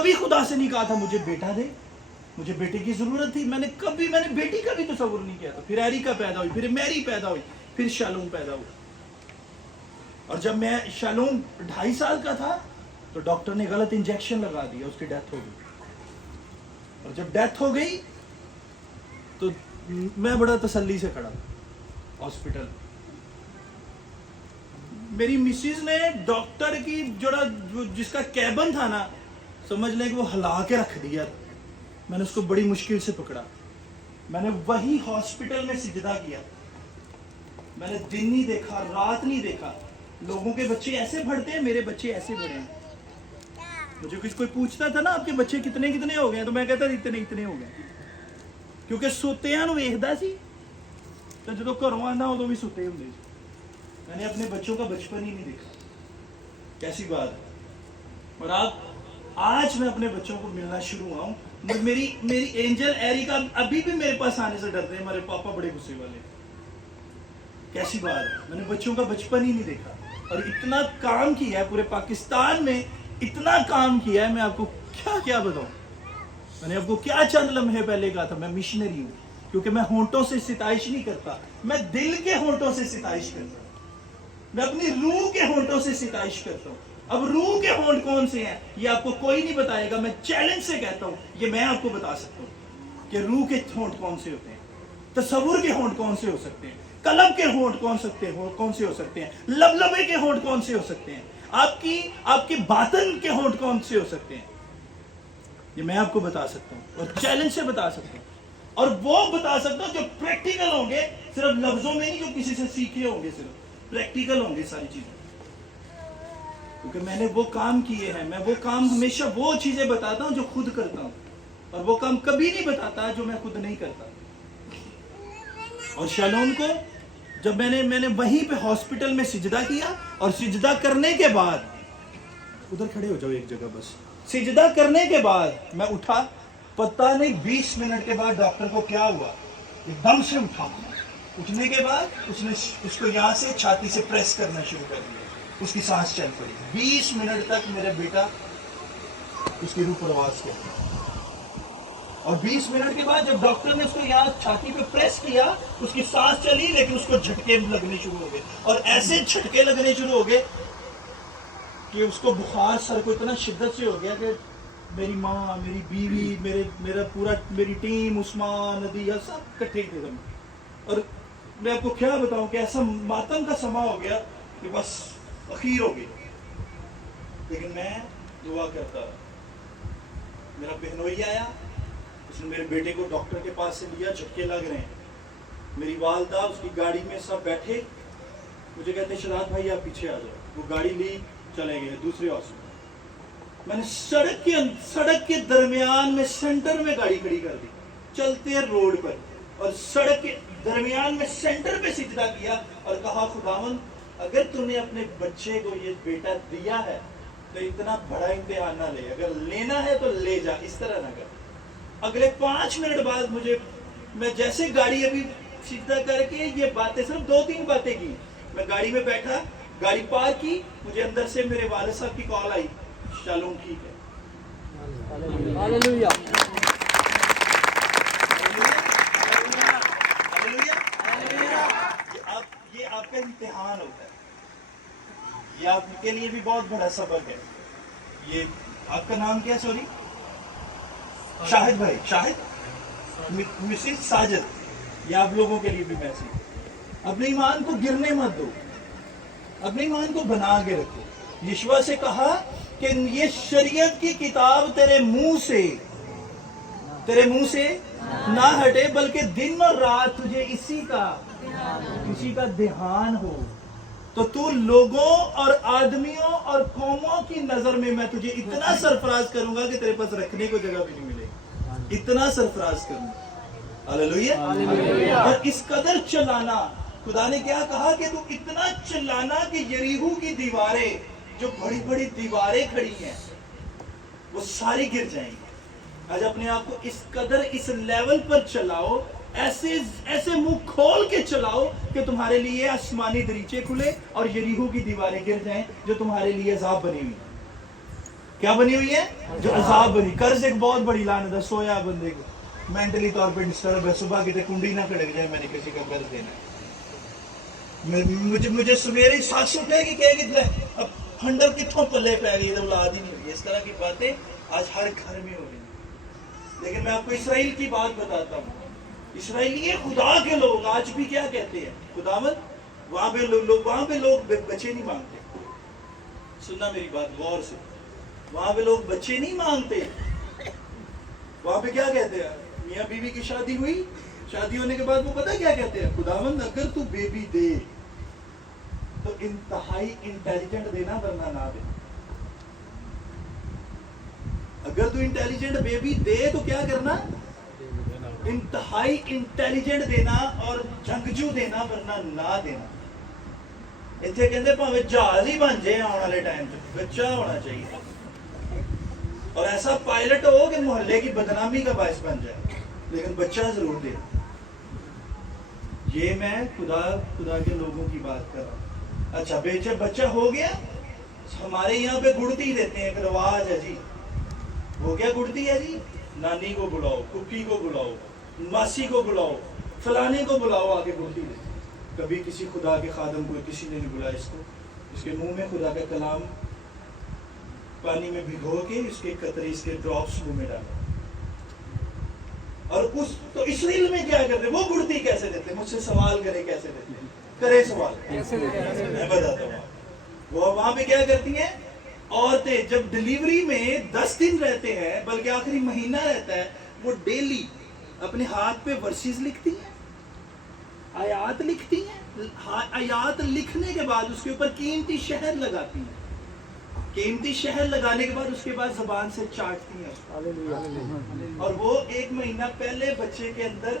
کبھی خدا سے نہیں کہا تھا مجھے بیٹا دے, مجھے بیٹے کی ضرورت تھی. میں نے بیٹی کا بھی تصور نہیں کیا تھا. پھر ایریکا پیدا ہوئی, پھر میری پیدا ہوئی, پھر شالوم پیدا ہوا. اور جب میں شالوم 2.5 سال کا تھا تو ڈاکٹر نے غلط انجیکشن لگا دیا, اس کی ڈیتھ ہو گئی. اور جب ڈیتھ ہو گئی تو میں بڑا تسلی سے کھڑا ہاسپٹل. میری مسز نے ڈاکٹر کی جس کا کیبن تھا نا, سمجھ لیں کہ وہ ہلا کے رکھ دیا. میں نے اس کو بڑی مشکل سے پکڑا. میں نے وہی ہاسپٹل میں سجدہ کیا. میں نے دن نہیں دیکھا, رات نہیں دیکھا. لوگوں کے بچے ایسے بڑھتے ہیں, میرے بچے ایسے بڑھے ہیں. مجھے کوئی پوچھتا تھا نا آپ کے بچے کتنے ہو گئے, تو میں کہتا اتنے ہو گئے. کیونکہ سوتیاں نو ویکھدا سی تو جدوں گھروں آنا ادوں بھی ستے ہوندے سی. میں نے اپنے بچوں کا بچپن ہی نہیں دیکھا. کیسی بات ہے. اور آج میں اپنے بچوں کو ملنا شروع ہوا ہوں. میری اینجل ایریکا ابھی بھی میرے پاس آنے سے ڈرتے ہیں, ہمارے پاپا بڑے غصے والے. کیسی بات ہے. میں نے بچوں کا بچپن ہی نہیں دیکھا. اور اتنا کام کیا ہے پورے پاکستان میں, اتنا کام کیا ہے, میں آپ کو کیا بتاؤں. میں نے آپ کو کیا چند لمحے پہلے کہا تھا, میں مشنری ہوں. کیونکہ میں ہونٹوں سے ستائش نہیں کرتا, میں دل کے ہونٹوں سے ستائش کرتا ہوں. میں اپنی روح کے ہونٹوں سے ستائش کرتا ہوں. اب روح کے ہونٹ کون سے ہیں یہ آپ کو کوئی نہیں بتائے گا. میں چیلنج سے کہتا ہوں, یہ میں آپ کو بتا سکتا ہوں کہ روح کے ہونٹ کون سے ہوتے ہیں, تصور کے ہونٹ کون سے ہو سکتے ہیں, قلب کے ہونٹ کون سے ہو سکتے ہیں, لبلبے کے ہونٹ کون سے ہو سکتے ہیں, آپ کی باطن کے ہونٹ کون سے ہو سکتے ہیں. یہ میں آپ کو بتا سکتا ہوں اور چیلنج سے بتا سکتا ہوں. اور وہ بتا سکتا ہوں جو پریکٹیکل ہوں گے, صرف لفظوں میں نہیں, جو کسی سے سیکھے ہوں گے, صرف پریکٹیکل ہوں گے ساری چیزیں. کیونکہ میں نے وہ کام کیے ہیں. میں وہ کام ہمیشہ وہ چیزیں بتاتا ہوں جو خود کرتا ہوں, اور وہ کام کبھی نہیں بتاتا جو میں خود نہیں کرتا. اور شالوم کو جب میں نے وہیں پہ ہاسپٹل میں سجدہ کیا, اور سجدہ کرنے کے بعد, ادھر کھڑے ہو جاؤ ایک جگہ بس, سجدہ کرنے کے بعد میں اٹھا. پتہ نہیں 20 منٹ کے بعد ڈاکٹر کو کیا ہوا, ایک دم سے اٹھا. اٹھنے کے بعد اس کو یہاں سے چھاتی سے پریس کرنا شروع کر دیا. اس کی سانس چل پڑی. 20 منٹ تک میرا بیٹا اس کی روح پرواز کیا. اور 20 منٹ کے بعد جب ڈاکٹر نے اس کو یہاں چھاتی پہ پریس کیا, اس کی سانس چلی, لیکن اس کو جھٹکے لگنے شروع ہو گئے. اور ایسے جھٹکے لگنے شروع ہو گئے کہ اس کو بخار سر کو اتنا شدت سے ہو گیا کہ میری ماں, میری بیوی, میری ٹیم, عثمان, ندیہ, سب کٹھے تھے. اور میں آپ کو کیا بتاؤں کہ ایسا ماتم کا سما ہو گیا کہ بس اخیر ہو گئی. لیکن میں دعا کرتا رہا. میرا بہنوئی آیا, اس نے میرے بیٹے کو ڈاکٹر کے پاس سے لیا, جھٹکے لگ رہے ہیں. میری والدہ اس کی گاڑی میں سب بیٹھے, مجھے کہتے ہیں شہزاد بھائی آپ پیچھے آ جاؤ. وہ گاڑی لی, چلے گئے دوسرے ہاسپٹل. میں نے سڑک کے درمیان میں سینٹر میں گاڑی کھڑی کر دی, چلتے روڈ پر, اور سڑک کے درمیان میں سینٹر پہ سجدہ کیا اور کہا خداوند اگر تم نے اپنے بچے کو یہ بیٹا دیا ہے تو اتنا بڑا امتحان نہ لے, اگر لینا ہے تو لے جا, اس طرح نہ کر. اگلے 5 منٹ بعد میں جیسے گاڑی ابھی سجدہ کر کے یہ باتیں, صرف 2-3 باتیں کی, میں گاڑی میں بیٹھا, گاڑی پارک کی, مجھے اندر سے میرے والد صاحب کی کال آئی, شالوم ٹھیک ہے. ہاللیلویا. یہ آپ کا امتحان ہوتا ہے. یہ آپ کے لیے بھی بہت بڑا سبق ہے. یہ آپ کا نام کیا, سوری؟ شاہد بھائی, شاہد, مسز ساجد. یہ آپ لوگوں کے لیے بھی میسج. اپنے ایمان کو گرنے مت دو, اپنے ایمان کو بنا کے رکھو. یشوع سے کہا کہ یہ شریعت کی کتاب تیرے منہ سے نہ ہٹے, بلکہ دن اور رات تجھے اسی کا دھیان ہو. تو لوگوں اور آدمیوں اور قوموں کی نظر میں تجھے اتنا سرفراز کروں گا کہ تیرے پاس رکھنے کو جگہ بھی نہیں ملے گی. اتنا سرفراز کروں گا. ہاللیلویا. اور اس قدر چلانا, خدا نے کیا کہا کہ تو اتنا چلانا کہ یریحو کی دیواریں, جو بڑی بڑی دیواریں کھڑی ہیں, وہ ساری گر جائیں گی. آج اپنے آپ کو اس قدر, اس لیول پر چلاؤ, ایسے منہ کھول کے چلاؤ کہ تمہارے لیے آسمانی دریچے کھلے اور یریحو کی دیواریں گر جائیں جو تمہارے لیے عذاب بنی ہوئی. کیا بنی ہوئی ہے؟ جو عذاب بنی. قرض ایک بہت بڑی لعنت ہے. سویا بندے کو مینٹلی طور پہ ڈسٹرب ہے, صبح کی کنڈی نہ کھڑک جائے میں نے کسی کا قرض دینا ہے. مجھے سویرے ساتھ اٹھے گی کہے گی اب پھنڈر کتوں پلے پی گئی, اولاد ہی نہیں ہوئی. اس طرح کی باتیں آج ہر گھر میں ہو رہی ہیں. لیکن میں آپ کو اسرائیل کی بات بتاتا ہوں. اسرائیلی خدا کے لوگ آج بھی کیا کہتے ہیں؟ خداوند وہاں پہ لوگ بچے نہیں مانگتے. سننا میری بات غور سے, وہاں پہ لوگ بچے نہیں مانگتے. وہاں پہ کیا کہتے ہیں؟ میاں بیوی کی شادی ہوئی, شادی ہونے کے بعد وہ پتہ کیا کہتے ہیں؟ خداوند اگر تو بیبی دے تو انتہائی انٹیلیجنٹ دینا ورنہ نہ دے. اگر تو انٹیلیجنٹ بیبی دے تو کیا کرنا؟ انتہائی انٹیلیجنٹ دینا اور جنگجو دینا ورنہ نہ دینا. اتنے کہتے پاوے جہاز ہی بن جائے آنے والے ٹائم پہ, بچہ ہونا چاہیے اور ایسا پائلٹ ہو کہ محلے کی بدنامی کا باعث بن جائے, لیکن بچہ ضرور دے. یہ میں خدا کے لوگوں کی بات کر رہا ہوں. اچھا بچہ ہو گیا, ہمارے یہاں پہ گڑتی دیتے ہیں, ایک رواج ہے جی. ہو گیا گڑتی ہے جی, نانی کو بلاؤ, پھوپھی کو بلاؤ, ماسی کو بلاؤ, فلانے کو بلاؤ آ کے گڑتی دے. کبھی کسی خدا کے خادم کو کسی نے نہیں بلایا. اس کے منہ میں خدا کا کلام پانی میں بھگو کے اس کے قطرے, اس کے ڈراپس منہ میں ڈالا. اور تو اسرائیل میں کیا کرتے, وہ گڑتی کیسے دیتے؟ مجھ سے سوال کرے کیسے دیتے, کرے سوال, میں بتاتا ہوں. وہ وہاں پہ کیا کرتی ہیں عورتیں؟ جب ڈلیوری میں 10 دن رہتے ہیں, بلکہ آخری مہینہ رہتا ہے, وہ ڈیلی اپنے ہاتھ پہ ورسز لکھتی ہیں, آیات لکھتی ہیں. آیات لکھنے کے بعد اس کے اوپر قیمتی شہد لگاتی ہیں. قیمتی شہد لگانے کے بعد اس کے بعد زبان سے چاٹتی ہیں. اور وہ 1 مہینہ پہلے بچے کے اندر,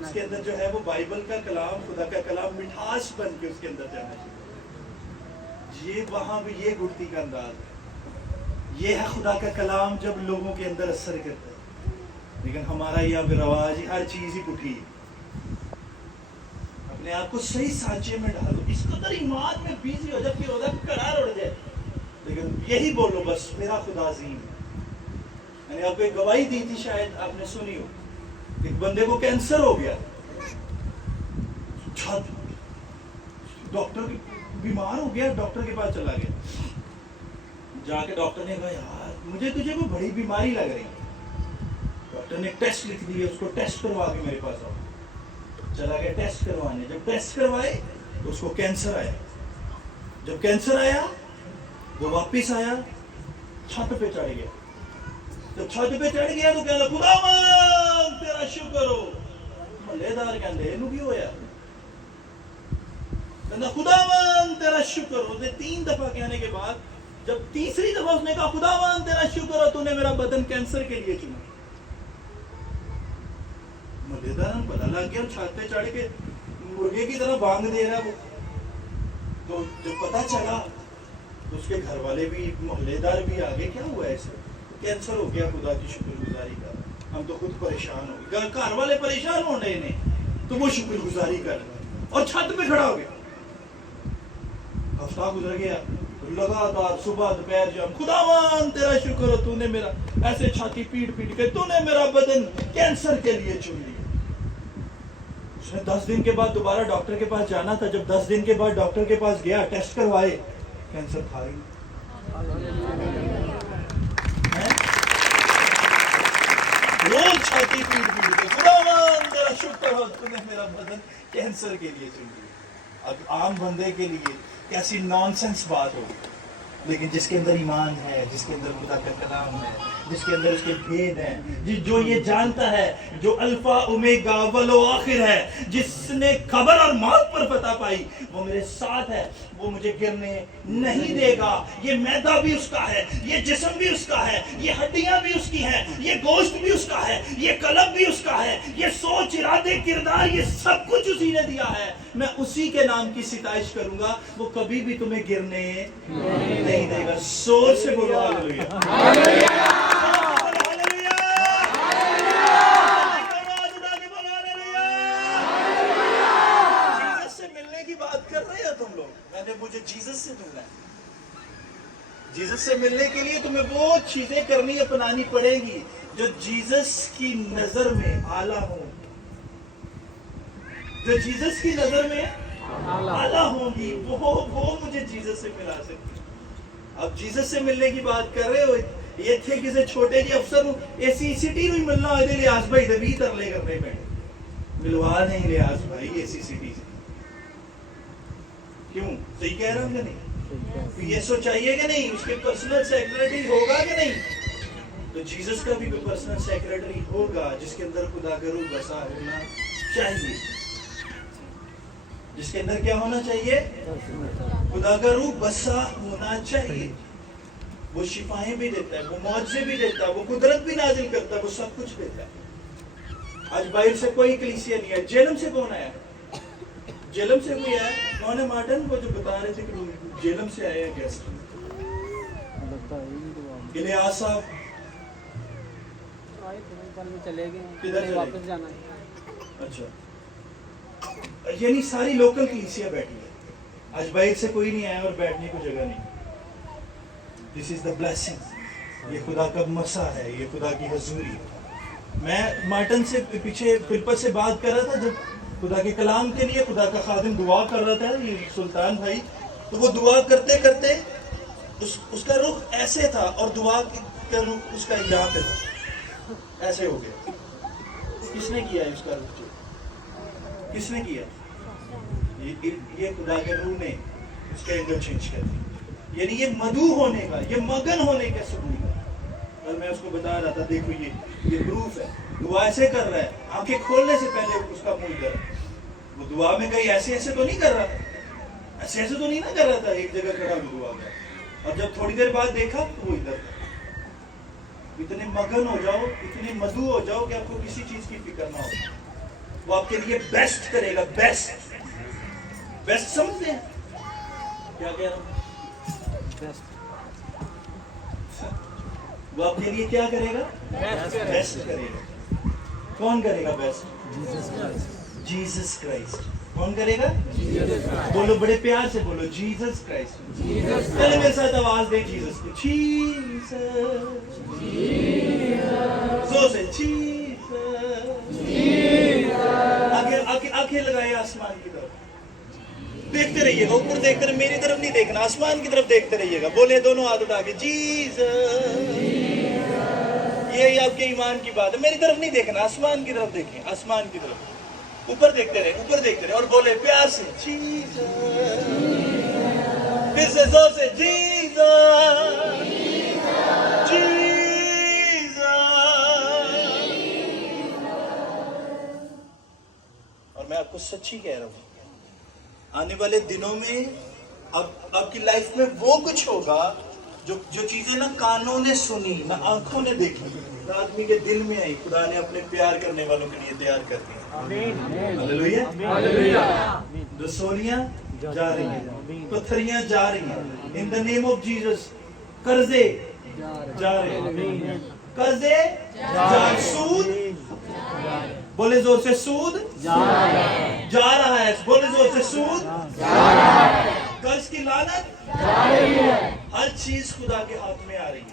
اس کے اندر جو ہے وہ بائبل کا کلام, خدا کا کلام مٹھاس بن کے اس کے اندر جانا چاہیے. یہ وہاں بھی یہ گڑتی کا انداز ہے. یہ ہے خدا کا کلام جب لوگوں کے اندر اثر کرتا ہے. لیکن ہمارا یہاں پہ رواج ہی ہر چیز ہی پٹھی ہے. اپنے آپ کو صحیح سانچے میں ڈالو, اس قدر ایمان میں بیزی ہو جب کہ روزہ قرار اڑ جائے, لیکن یہی بولو بس میرا خدا عظیم ہے. میں نے آپ کو ایک گواہی دی تھی, شاید آپ نے سنی ہو. ایک بندے کو کینسر ہو گیا, ڈاکٹر بیمار ہو گیا, ڈاکٹر کے پاس چلا گیا. جا کے ڈاکٹر نے کہا یار مجھے تجھے کوئی بڑی بیماری لگ رہی. ڈاکٹر نے ٹیسٹ لکھ دیے, اس کو ٹیسٹ کروا کے میرے پاس آؤ. چلا گیا ٹیسٹ کروانے. جب ٹیسٹ کروائے تو اس کو کینسر آیا. جب کینسر آیا وہ واپس آیا, چھت پہ چڑھ گیا. جب چھت پہ چڑھ گیا تو کہنا خداوند تیرا شکر ہو. محلے دار کہندے اینو کی ہویا؟ کہنا خداوند تیرا شکر ہو. 3 دفعہ کہنے کے بعد جب تیسری دفعہ اس نے کہا خداوند تیرا شکر ہو, تو نے میرا بدن کینسر کے لیے چنا. محلے دار ہم پتہ لگ گیا, چھت پہ چڑھ کے مرغے کی طرح بانگ دے رہا ہے وہ. تو جب پتہ چلا تو اس کے گھر والے بھی, محلے دار بھی آگے, کیا ہوا ہے اسے؟ کینسر ہو گیا, خدا کی شکر گزاری کر. ہم تو خود پریشان ہو گئے, گھر والے پریشان ہو رہے ہیں تو وہ شکر گزاری کر رہے اور چھت پہ کھڑا ہو گیا. ہفتہ گزر گیا, لگاتار صبح دوپہر شام خداوند تیرا شکر ہو, تو نے میرا, ایسے چھاتی پیٹ کے تو نے میرا بدن کینسر کے لیے چن لیا. اس نے 10 دن کے بعد دوبارہ ڈاکٹر کے پاس جانا تھا. جب 10 دن کے بعد ڈاکٹر کے پاس گیا, ٹیسٹ کروائے, کینسر کھا رہی. روز چھاتی پیٹ کے خداوند تیرا شکر ہو, تو نے میرا بدن کینسر کے لیے چن لیا. اب عام بندے کے لیے کیسی نان سینس بات ہوگی, لیکن جس کے اندر ایمان ہے, جس کے اندر خدا کا کلام ہے, جس کے اندر اس کے بھید ہیں, جو یہ جانتا ہے, جو الفا اومیگا اول و آخر ہے, جس نے قبر اور موت پر فتح پائی, وہ میرے ساتھ ہے. وہ مجھے گرنے نہیں دے گا. یہ میدا بھی اس کا ہے, یہ جسم بھی اس کا ہے, یہ ہڈیاں بھی اس کی ہیں, یہ گوشت بھی اس کا ہے, یہ قلب بھی اس کا ہے, یہ سوچ, ارادے, کردار, یہ سب کچھ اسی نے دیا ہے. میں اسی کے نام کی ستائش کروں گا. وہ کبھی بھی تمہیں گرنے نہیں دے گا. زور سے بولو ہاللیلویا. مجھے جیزس سے ملنا ہے. جیزس سے ملنے کے لیے تمہیں چیزیں کرنی اپنانی پڑیں گی جو جیزس کی نظر میں اعلیٰ ہوں، جو جیزس کی نظر میں اعلیٰ ہوں گی، وہ مجھے جیزس سے ملا سکتی۔ اب جیزس سے ملنے کی بات کر رہے ہو، یہ تھے کسی چھوٹے جی افسر ایسی سٹی میں ملنا ہوئے لیاز بھائی دبی ترلے کرنے بیٹھے، ملوا نہیں لیاز بھائی ایسی سٹی سے۔ کیوں؟ صحیح کہہ رہا ہوں کہ نہیں؟ یہ سوچائیے کہ نہیں اس کے پرسنل سیکریٹری ہوگا کہ نہیں؟ تو جیزس کا بھی کوئی پرسنل سیکریٹری ہوگا جس کے اندر خدا کا روح بسا ہونا چاہیے، جس کے اندر کیا ہونا چاہیے؟ خدا کا روح بسا ہونا چاہیے۔ وہ شفائیں بھی دیتا ہے، وہ معجزے بھی دیتا ہے، وہ قدرت بھی نازل کرتا ہے، وہ سب کچھ دیتا ہے۔ آج باہر سے کوئی کلیسیا نہیں ہے۔ جیلم سے کون آیا؟ جیلم سے کوئی آیا؟ کون ہے؟ مارٹن کو جو بتا رہے تھے کہ جیلم سے آئے ہیں گیسٹ۔ الیاس صاحب چلے کدھر گئے، واپس جانا ہے۔ اچھا، یعنی ساری لوکل کلیسیا بیٹھی ہے، آج باہر سے کوئی نہیں آیا اور بیٹھنے کو جگہ نہیں۔ دس از دا بلیسنگ، یہ خدا کا مسا ہے، یہ خدا کی حضوری ہے۔ میں مارٹن سے پیچھے فلپس سے بات کر رہا تھا، جب خدا کے کلام کے لیے خدا کا خادم دعا کر رہا تھا، یہ سلطان بھائی، تو وہ دعا کرتے کرتے اس کا رخ ایسے تھا اور دعا کا رخ اس کا یہاں پہ تھا، ایسے ہو گیا۔ کس نے کیا اس کا رخ؟ کس نے کیا؟ یہ خدا کے روح نے اس کا اینگل چینج کر دیا۔ یعنی یہ مدعو ہونے کا، یہ مگن ہونے کا ثبوت ہے۔ اور میں اس کو بتا رہا تھا، دیکھو یہ پروف ہے، دعا ایسے کر رہا ہے، آنکھیں کھولنے سے پہلے اس کا منہ ادھر، وہ دعا میں کہیں ایسے ایسے تو نہیں کر رہا تھا، ایسے ایسے تو نہیں نہ کر رہا تھا، ایک جگہ کھڑا بھی دعا کا، اور جب تھوڑی دیر بعد دیکھا تو وہ ادھر تھا۔ اتنے مگن ہو جاؤ، اتنے مدعو ہو جاؤ کہ آپ کو کسی چیز کی فکر نہ ہو، وہ آپ کے لیے بیسٹ کرے گا، بیسٹ سمجھتے ہیں کیا کہہ رہا ہوں؟ وہ آپ کے لیے کیا کرے گا؟ بیسٹ کرے گا۔ کون کرے گا بیسٹ؟ Jesus Christ. کون کرے گا؟ بولو بڑے پیار سے بولو، جیزس کرائسٹ۔ چلے میرے ساتھ آواز دے جیزس کو، جیزس، زور سے جیزس۔ آنکھیں لگائے آسمان کی طرف، دیکھتے رہیے گا، اوپر دیکھتے رہیے، میری طرف نہیں دیکھنا، آسمان کی طرف دیکھتے رہیے گا۔ بولے دونوں ہاتھ اٹھا کے، جیزس۔ یہی آپ کے ایمان کی بات ہے، میری طرف نہیں دیکھنا، آسمان کی طرف دیکھیں، آسمان کی طرف، اوپر دیکھتے رہے، اوپر دیکھتے رہے، اور بولے پیار سے، جیزس۔ پھر سے زور سے، جیزس، جیزس۔ اور میں آپ کو سچی کہہ رہا ہوں، آنے والے دنوں میں اب آپ کی لائف میں وہ کچھ ہوگا جو چیزیں نہ کانوں نے سنی نہ آنکھوں نے دیکھی، نہ آدمی کے دل میں آئی، خدا نے اپنے پیار کرنے والوں کے لیے تیار کر دی۔ ہاللیلویا۔ رسولیاں جا رہی ہیں، پتھریاں جا رہی ہیں، ان دا نیم آف جیزس۔ قرضے جا رہے ہیں، قرضے جا، سود، بولے زور سے، سود جا رہا ہے، بولے زور سے، سود جا رہا ہے، قرض کی لعنت جا رہی ہے، ہر چیز خدا کے ہاتھ میں آ رہی ہے۔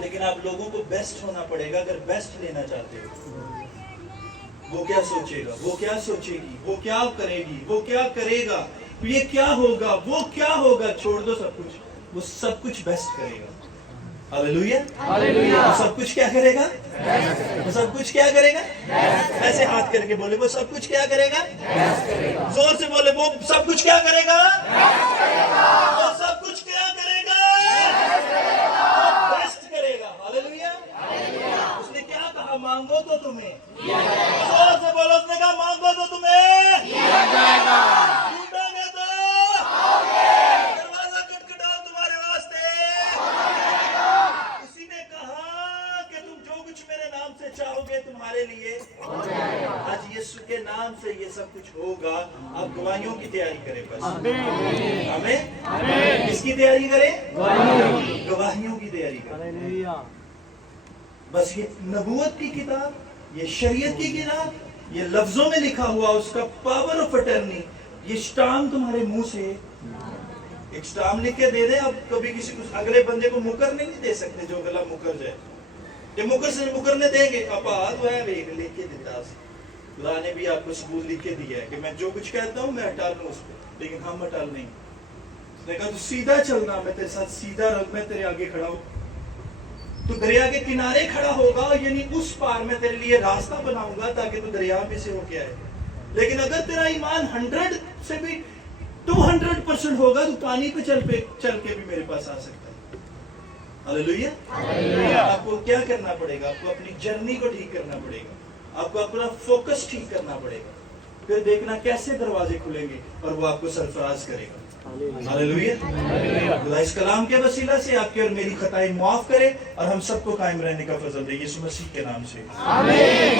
لیکن آپ لوگوں کو بیسٹ ہونا پڑے گا اگر بیسٹ لینا چاہتے ہو۔ وہ کیا سوچے گا، وہ کیا سوچے گی، وہ کیا کرے گی، وہ کیا کرے گا، یہ کیا ہوگا، وہ کیا ہوگا، چھوڑ دو سب کچھ، وہ سب کچھ بیسٹ کرے گا۔ ہاللیلویا۔ وہ سب کچھ کیا کرے گا؟ وہ سب کچھ کیا کرے گا؟ ایسے ہاتھ کر کے بولے، وہ سب کچھ کیا کرے گا؟ زور سے بولے، وہ سب کچھ کیا کرے گا؟ وہ سب کچھ کیا کرے گا؟ بیسٹ کرے گا۔ ہاللیلویا۔ اس نے کیا کہا؟ مانگو تو تمہیں، زور سے بولو، اس نے کہا مانگو تو تمہیں ڈھونڈو گے تو دروازہ کھٹکھٹاؤ تمہارے واسطے۔ اسی نے کہا کہ تم جو کچھ میرے نام سے چاہو گے تمہارے لیے ہو جائے گا۔ آج یسوع کے نام سے یہ سب کچھ ہوگا۔ آپ گواہیوں کی تیاری کریں، بس آمین۔ کس کی تیاری کریں؟ گواہیوں کی تیاری کریں۔ بس یہ نبوت کی کتاب، یہ شریعت کی کتاب، یہ لفظوں میں لکھا ہوا اس کا پاور آف اٹرنی، یہ شٹام تمہارے منہ سے ایک اسٹامپ لکھ کے دے دیں. اب کبھی کسی کو اگلے بندے کو مکرنے نہیں دے سکتے جو گلا مکر جائے. یہ مکرنے دیں گے آپ ہاتھ ہے لکھ کے دیتا. خدا نے بھی آپ کو ثبوت لکھ کے دیا ہے کہ میں جو کچھ کہتا ہوں میں ہٹا لوں اس کو, لیکن ہم ہٹا نہیں. اس نے کہا تو سیدھا چلنا, میں تیرے ساتھ سیدھا رکھ, میں تیرے آگے کھڑا ہوں. تو دریا کے کنارے کھڑا ہوگا, یعنی اس پار میں تیرے لیے راستہ بناؤں گا تاکہ تو دریا میں سے ہو کے آئے. لیکن اگر تیرا ایمان 100 سے بھی 200% ہوگا تو پانی پہ چل کے بھی میرے پاس آ سکتا ہے. ہاللیلویہ. آپ کو کیا کرنا پڑے گا؟ آپ کو اپنی جرنی کو ٹھیک کرنا پڑے گا. آپ کو اپنا فوکس ٹھیک کرنا پڑے گا. پھر دیکھنا کیسے دروازے کھلیں گے اور وہ آپ کو سرفراز کرے گا. ہاللیلویہ. خدا اس کلام کے وسیلہ سے آپ کی اور میری خطائیں معاف کرے اور ہم سب کو قائم رہنے کا فضل دے. یسوع مسیح کے نام سے آمین.